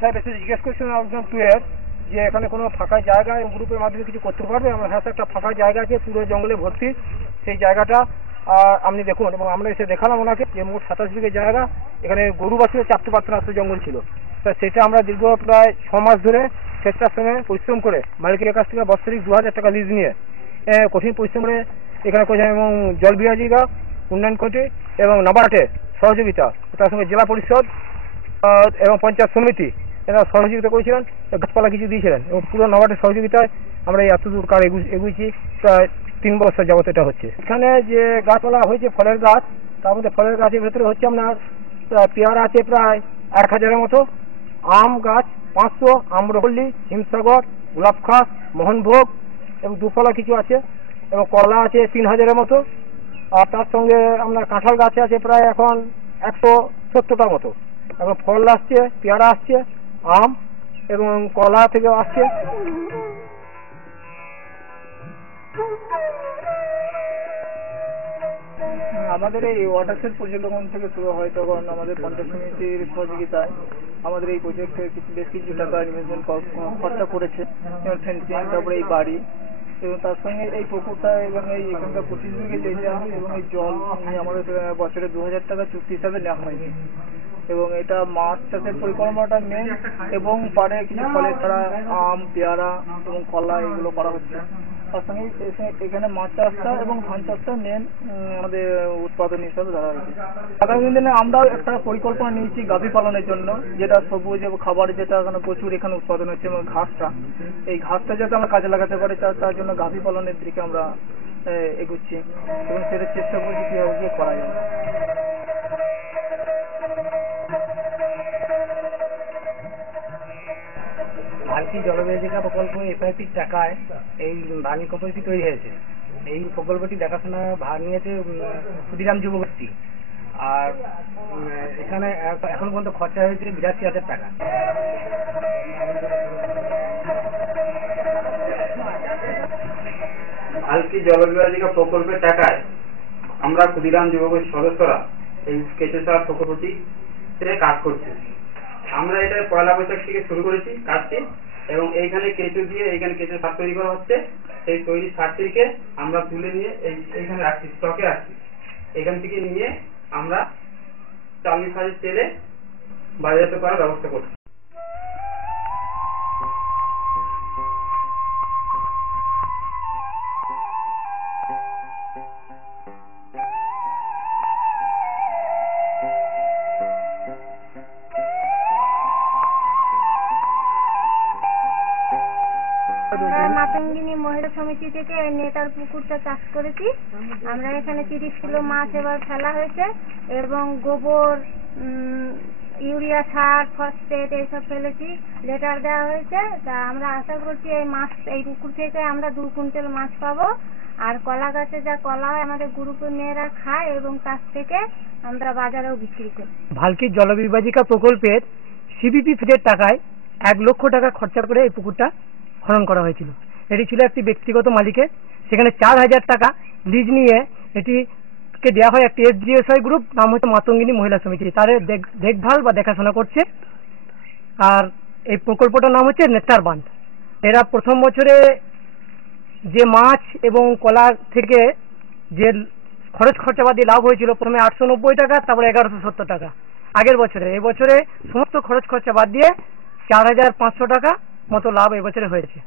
সাহেব এসে জিজ্ঞেস করছিলেন একজন টুয়ের যে এখানে কোনো ফাঁকা জায়গা গ্রুপের মাধ্যমে কিছু করতে পারবে। আমরা হ্যাঁ একটা ফাঁকা জায়গা আছে পুরো জঙ্গলে ভর্তি, সেই জায়গাটা আপনি দেখুন। এবং আমরা এসে দেখালাম ওনাকে যে মোট 27 বিঘে জায়গা, এখানে গরু বাছুরে চাপতে পারতো না, জঙ্গল ছিল। তা সেটা আমরা দীর্ঘ প্রায় 6 মাস ধরে স্বেচ্ছাশ্রমে পরিশ্রম করে মালিকের কাছ থেকে বাৎসরিক 2000 টাকা লিজ নিয়ে কঠিন পরিশ্রম করে এখানে করেছেন। এবং জল বিভাজিকা উন্নয়ন কমিটি এবং নাবার্ডের সহযোগিতা, তার সঙ্গে জেলা পরিষদ এবং পঞ্চায়েত সমিতি এরা সহযোগিতা করেছিলেন, গাছপালা কিছু দিয়েছিলেন। এবং পুরো নাবার্ডের সহযোগিতায় আমরা এই এতদূর কাজ এগুয়েছি। প্রায় 3 বছর যাবত এটা হচ্ছে। এখানে যে গাছপালা হয়েছে ফলের গাছ, তার মধ্যে ফলের গাছের ভেতরে হচ্ছে আপনার পেয়ারা আছে প্রায় 1000-এর মতো, আম গাছ 500, আম্রপল্লী, হিমসাগর, গোলাপ খাস, মোহনভোগ এবং দুফলা কিছু আছে, এবং কলা আছে 3000-এর মতো। আর তার সঙ্গে আপনার কাঁঠাল গাছে আছে প্রায় এখন 170টার মতো। এখন ফল আসছে, পেয়ারা আসছে, আম এবং কলা থেকেও আসছে। আমাদের এই ওয়াটারশেড প্রজেক্ট যখন থেকে শুরু হয় তখন আমাদের পঞ্চায়েত সমিতির সহযোগিতায় আমাদের এই প্রজেক্টে বেশ কিছু টাকা ইনভেস্টমেন্ট খরচা করেছে, যেমন ফেন্সিং, তারপরে এই বাড়ি এবং তার সঙ্গে এই পুকুরটা এবং এই এখানকার 25 বিঘে জায়গা এবং এই জল আমাদের বছরে 2000 টাকা চুক্তি হিসাবে নেওয়া হয়নি। এবং এটা মাছ চাষের পরিকল্পনাটা মেন, এবং পাড়ে কিছু ফলের ছাড়া আম, পেয়ারা এবং কলা এগুলো করা হচ্ছে। তার সঙ্গে এখানে মাছ চাষটা এবং ধান চাষটা মেন আমাদের উৎপাদন হিসাবে ধরা হয়েছে। আগামী দিনে আমরাও একটা পরিকল্পনা নিয়েছি গাভী পালনের জন্য, যেটা সবুজ খাবার, যেটা এখানে প্রচুর এখানে উৎপাদন হচ্ছে। এবং ঘাসটা, এই ঘাসটা যাতে আমরা কাজে লাগাতে পারি তার জন্য গাভী পালনের দিকে আমরা এগুচ্ছি এবং সেটা চেষ্টা করছি কীভাবে করা যায়। ভালকি জলবিভাজিকা প্রকল্প এসআইপির টাকায় এই ভাঙি প্রকল্পটি তৈরি হয়েছে। এই প্রকল্পটি দেখাশোনা ভার নিয়েছে ক্ষুদিরাম যুবগোষ্ঠী। আর এখানে এখন পর্যন্ত খরচা হয়েছে 82,000 টাকা। ভালকি জলবিভাজিকা প্রকল্পের টাকায় আমরা ক্ষুদিরাম যুবগোষ্ঠীর সদস্যরা এই কেঁচো সার প্রকল্পটি কাজ করছি। আমরা এটা পয়লা বৈশাখ থেকে শুরু করেছি কাজটি, এবং এইখানে কেঁচো দিয়ে এইখানে কেঁচো সার তৈরি করা হচ্ছে। সেই তৈরি সারটিকে আমরা তুলে নিয়ে এইখানে রাখছি, স্টকে রাখছি। এখান থেকে নিয়ে আমরা 40,000 তেলে বাজারজাত করার ব্যবস্থা করছি। মাতঙ্গিনী মহিলা সমিতি থেকে নেতার পুকুরটা চাষ করেছি। আমরা এখানে 30 কিলো মাছ এবার ফেলা হয়েছে, এবং গোবর, ইউরিয়া সার, ফসফেট এইসব ফেলেছি, লেটার দেওয়া হয়েছে। তা আমরা আশা করছি এই পুকুর থেকে আমরা 2 কুইন্টাল মাছ পাবো। আর কলা গাছে যা কলা হয় আমাদের গ্রুপের মেয়েরা খায়, এবং তার থেকে আমরা বাজারেও বিক্রি করি। ভালকি জলবিভাজিকা প্রকল্পের সিবিপি ফিডের টাকায় 1 লক্ষ টাকা খরচা করে এই পুকুরটা খনন করা হয়েছিল। এটি ছিল একটি ব্যক্তিগত মালিকের, সেখানে 4000 টাকা লিজ নিয়ে এটিকে দেওয়া হয় একটি এসজিএসআই গ্রুপ, নাম হচ্ছে মাতঙ্গিনী মহিলা সমিতি। তাদের দেখভাল বা দেখাশোনা করছে। আর এই প্রকল্পটার নাম হচ্ছে নেতার বাঁধ। এরা প্রথম বছরে যে মাছ এবং কলা থেকে যে খরচা বাদ দিয়ে লাভ হয়েছিল, প্রথমে 890 টাকা, তারপরে 1170 টাকা আগের বছরে। এবছরে সমস্ত খরচা বাদ দিয়ে 4500 টাকা মতো লাভ এবছরে হয়েছে।